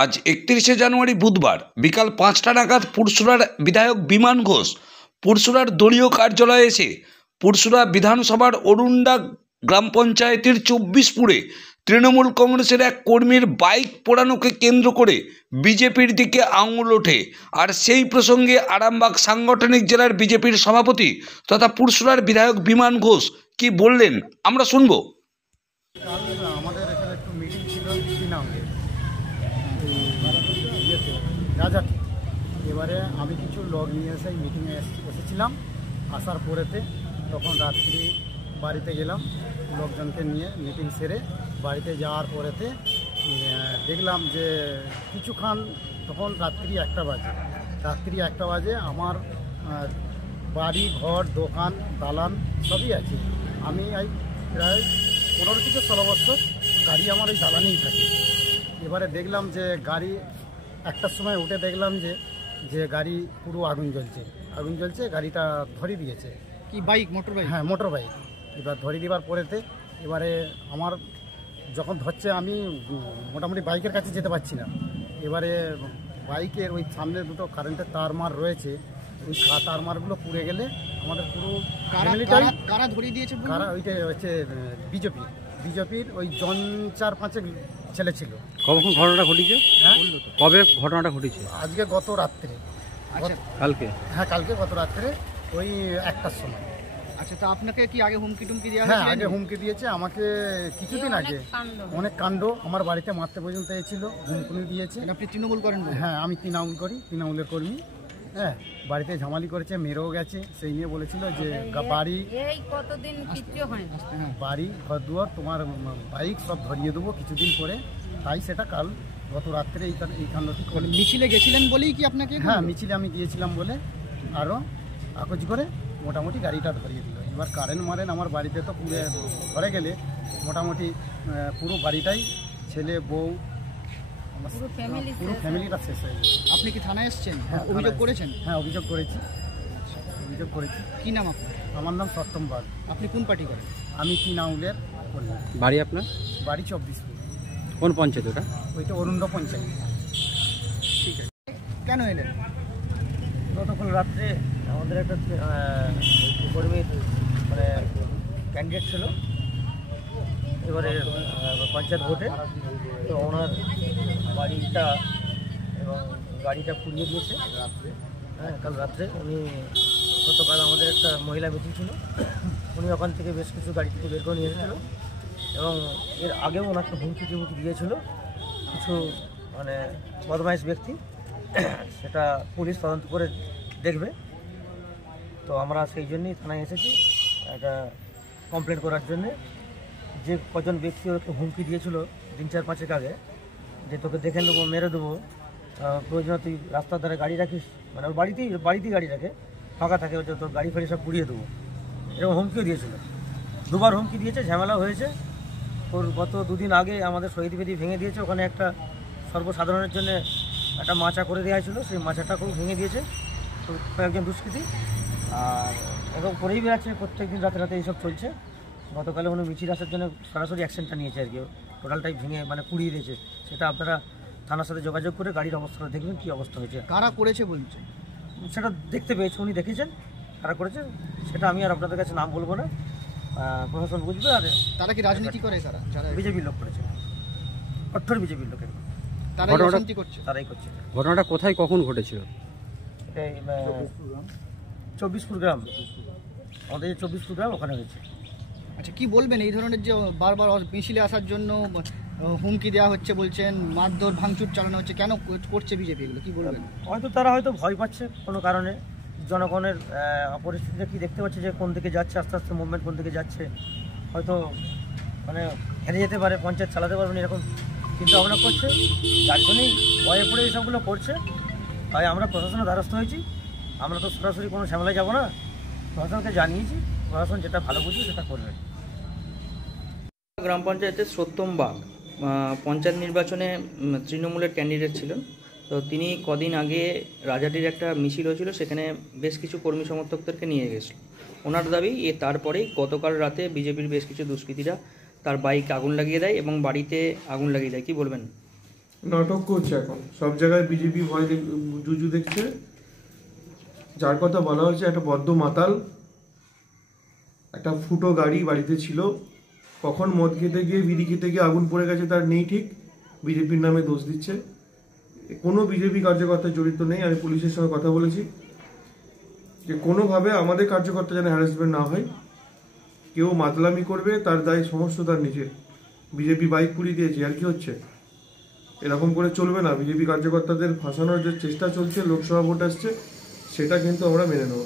আজ 31শে জানুয়ারি বুধবার বিকাল 5টা নাগাদ পুরসুরার বিধায়ক বিমান ঘোষ পুরসুরার দলীয় কার্যালয়ে এসে পুরসুরা বিধানসভার অরুণ্ডা গ্রাম পঞ্চায়েতের 24পুরে তৃণমূল কংগ্রেসের এক কর্মীর বাইক পোড়ানোকে কেন্দ্র করে বিজেপির দিকে আঙুল ওঠে। আর সেই প্রসঙ্গে আরামবাগ সাংগঠনিক জেলার বিজেপির সভাপতি তথা পুরসুরার বিধায়ক বিমান ঘোষ কি বললেন আমরা শুনব। আমাদের এখানে একটু মিটিং ছিল রাজাটি, এবারে আমি কিছু লগ নিয়ে এসে মিটিংয়ে এসেছিলাম। আসার পরেতে তখন রাত্রি বাড়িতে গেলাম, লোকজনকে নিয়ে মিটিং সেরে বাড়িতে যাওয়ার পরেতে দেখলাম যে কিছুক্ষণ তখন রাত্রি 1টা বাজে আমার বাড়ি ঘর দোকান দালান সবই আছে। আমি এই প্রায় 15 থেকে 16 বছর গাড়ি আমার এই দালানেই থাকে। এবারে দেখলাম যে গাড়ি 1টার সময় উঠে দেখলাম যে গাড়ি পুরো আগুন জ্বলছে, গাড়িটা ধরিয়ে দিয়েছে। কি বাইক, মোটর বাইক? হ্যাঁ, মোটর বাইক। এবার ধরিয়ে দেওয়ার পরেতে এবারে আমার যখন ধরছে আমি মোটামুটি বাইকের কাছে যেতে পারছি না। এবারে বাইকের ওই সামনে দুটো কারেন্টের তারমার রয়েছে, ওই তারমারগুলো পুড়ে গেলে আমাদের পুরো কারা ধরিয়ে দিয়েছে? কারা? ওইটা হচ্ছে বিজেপির ওই জন 4-5 ছেলে ছিল। কখন ঘটনাটা ঘটেছে? হ্যাঁ, কবে ঘটনাটা ঘটেছে? আজকে গত রাত্রে। কালকে? হ্যাঁ, কালকে গত রাত্রে ওই 1টার সময়। আচ্ছা, তা আপনাকে কি আগে হুমকি দেওয়া হয়েছে? হ্যাঁ, আগে হুমকি দিয়েছে আমাকে কিছুদিন আগে। অনেক কাণ্ড, আমার বাড়িতে মারতে পর্যন্ত এসেছিল, হুমকি দিয়েছে। আপনি তৃণমূল করেন? হ্যাঁ, আমি তৃণমূল করি, তৃণমূলের কর্মী। হ্যাঁ, বাড়িতে ঝামালি করেছে, মেরেও গেছে। সেই নিয়ে বলেছিল যে বাড়ি ঘর দুয়ার তোমার বাইক সব ধরিয়ে দেবো কিছুদিন পরে। তাই সেটা কাল গত রাত্রে এই কাণ্ডটি করে। মিছিলে গেছিলেন বলেই কি আপনাকে? হ্যাঁ, মিছিলে আমি গিয়েছিলাম বলে আরও আকজ করে মোটামুটি গাড়িটা ধরিয়ে দিল। এবার কারেন্ট আমার বাড়িতে তো পুরো ঘরে গেলে মোটামুটি পুরো বাড়িটাই, ছেলে বউ পুরো ফ্যামিলিটা শেষ হয়ে গেছে। আপনি কি থানায় এসেছেন? হ্যাঁ, অভিযোগ করেছেন? হ্যাঁ, অভিযোগ করেছি। কি নাম আপনার? আমার নাম সত্যম বাগ। আপনি কোন পার্টি করেন? আমি তৃণমূলের কর্মী। বাড়ি আপনার? বাড়ি 24পুর। কোন পঞ্চায়েত ওটা? ওইটা অরুণ্ড পঞ্চায়েত। ঠিক আছে, কেন এলেন? গতকাল রাত্রে আমাদের একটা কর্মীর মানে ক্যান্ডিডেট ছিল এবারে পঞ্চায়েত ভোটে, তো ওনার বাড়িটা এবং গাড়িটা পুড়িয়ে দিয়েছে রাত্রে। হ্যাঁ, কাল রাত্রে উনি গতকাল আমাদের একটা মহিলা মিটিং ছিল, উনি ওখান থেকে বেশ কিছু গাড়ি থেকে বের করে নিয়ে এসেছিলো এবং এর আগেও ওনাকে হুমকি দিয়েছিল কিছু মানে বদমাইশ ব্যক্তি। সেটা পুলিশ তদন্ত করে দেখবে। তো আমরা সেই জন্যই থানায় এসেছি একটা কমপ্লেন করার জন্যে, যে কজন ব্যক্তি ওকে হুমকি দিয়েছিল দিন 4-5 আগে, যে তোকে দেখে নেবো, মেরে দেবো, প্রয়োজন তুই রাস্তার ধারে গাড়ি রাখিস, মানে ওর বাড়িতেই গাড়ি রাখে, ফাঁকা থাকে, যে তোর গাড়ি ফাড়ি সব পুড়িয়ে দেবো, এরকম হুমকিও দিয়েছিল। 2বার হুমকি দিয়েছে, ঝামেলা হয়েছে। ওর গত 2 দিন আগে আমাদের শহীদ বেদি ভেঙে দিয়েছে, ওখানে একটা সর্বসাধারণের জন্য একটা মাচা করে দেওয়া হয়েছিল, সেই মাচাটাকেও ভেঙে দিয়েছে তো কয়েকজন দুষ্কৃতী। আর এরকম করেই বেড়াচ্ছে, প্রত্যেকদিন রাতে এইসব চলছে। গতকালে উনি মিছিল আসার জন্য সরাসরি অ্যাকশনটা নিয়েছে আর কি, টোটালটাই ভেঙে মানে পুড়িয়ে দিয়েছে। সেটা আপনারা থানার সাথে যোগাযোগ করে গাড়ির অবস্থাটা দেখবেন, কী অবস্থা হয়েছে। কারা করেছে বলছে? সেটা দেখতে পেয়েছে, উনি দেখেছেন কারা করেছে, সেটা আমি আর আপনাদের কাছে নাম বলবো না, প্রশাসন বুঝবে। আর তারা কি রাজনীতি করে? যারা বিজেপির লোক করেছে, কঠোর বিজেপির লোকের, তারাই রাজনীতি করছে। ঘটনাটা কোথায় কখন ঘটেছিল? এই 24পুর গ্রাম, আমাদের যে 24পুর গ্রাম ওখানে হয়েছে। আচ্ছা, কি বলবেন এই ধরনের যে বারবার মিছিলে আসার জন্য হুমকি দেওয়া হচ্ছে, বলছেন মারধর ভাঙচুর চালানো হচ্ছে, কেন করছে বিজেপি এগুলো, কি বলবেন? তারা হয়তো ভয় পাচ্ছে কোনো কারণে, জনগণের পরিস্থিতিটা কি দেখতে পাচ্ছে যে কোন দিকে যাচ্ছে, আস্তে আস্তে মুভমেন্ট কোন দিকে যাচ্ছে, হয়তো মানে হেরে যেতে পারে, পঞ্চায়েত চালাতে পারবেন এরকম চিন্তা ভাবনা করছে, যার জন্যই ভয়ে পড়ে এইসবগুলো করছে। তাই আমরা প্রশাসনের দ্বারস্থ হয়েছি, আমরা তো সরাসরি কোনো ঝামেলায় যাব না, প্রশাসনকে জানিয়েছি, প্রশাসন যেটা ভালো বুঝবে সেটা করবে। গ্রাম পঞ্চায়েতের সত্যম বাগ পঞ্চায়েত নির্বাচনে তৃণমূলের ক্যান্ডিডেট ছিলেন। তো তিনি কদিন আগে রাজাটির একটা মিছিল হয়েছিল, সেখানে বেশ কিছু কর্মী সমর্থকদেরকে নিয়ে গেছিল। ওনার দাবি তারপরেই গতকাল রাতে বিজেপির বেশ কিছু দুষ্কৃতীরা তার বাইক আগুন লাগিয়ে দেয় এবং বাড়িতে আগুন লাগিয়ে দেয়। কি বলবেন? নাটক করছে এখন সব জায়গায় বিজেপি ভয় জুজু দেখছে। যার কথা বলা হচ্ছে একটা বদ্ধ মাতাল, একটা ফুটো গাড়ি বাড়িতে ছিল, কখন মদ খেতে গিয়ে বিড়ি খেতে গিয়ে আগুন পড়ে গেছে তার নেই ঠিক, বিজেপির নামে দোষ দিচ্ছে। কোনো বিজেপি কার্যকর্তা জড়িত নেই। আমি পুলিশের সঙ্গে কথা বলেছি যে কোনোভাবে আমাদের কার্যকর্তা যেন হ্যারাসমেন্ট না হয়। কেউ মাতলামি করবে তার দায় সমস্ত তার নিজের। বিজেপি বাইক পুড়িয়ে দিয়েছে, আর কি হচ্ছে? এরকম করে চলবে না। বিজেপি কার্যকর্তাদের ফাঁসানোর যে চেষ্টা চলছে, লোকসভা ভোট আসছে, সেটা কিন্তু আমরা মেনে নেব।